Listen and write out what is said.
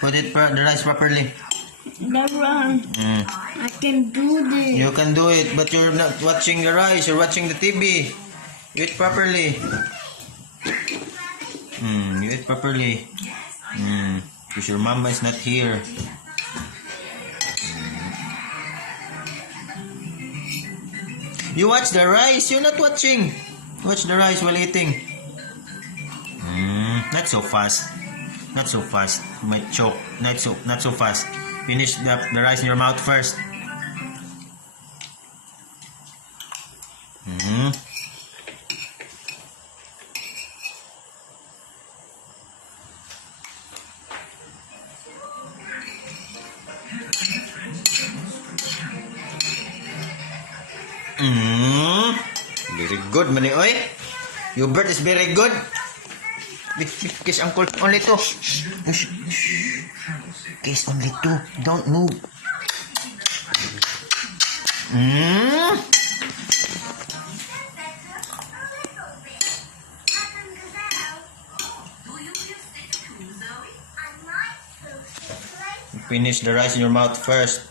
Put it the rice properly. Never. I can do this. You can do it, but you're not watching the rice. You're watching the TV. You eat properly. You eat properly. Because your mama is not here. You watch the rice. You're not watching. Watch the rice while eating. Not so fast. Not so fast. You might choke. Not so fast. Finish the rice in your mouth first. Very good, mani oy. Your bird is very good. Kiss uncle, only two. Kiss only two. Don't move. Finish the rice in your mouth first.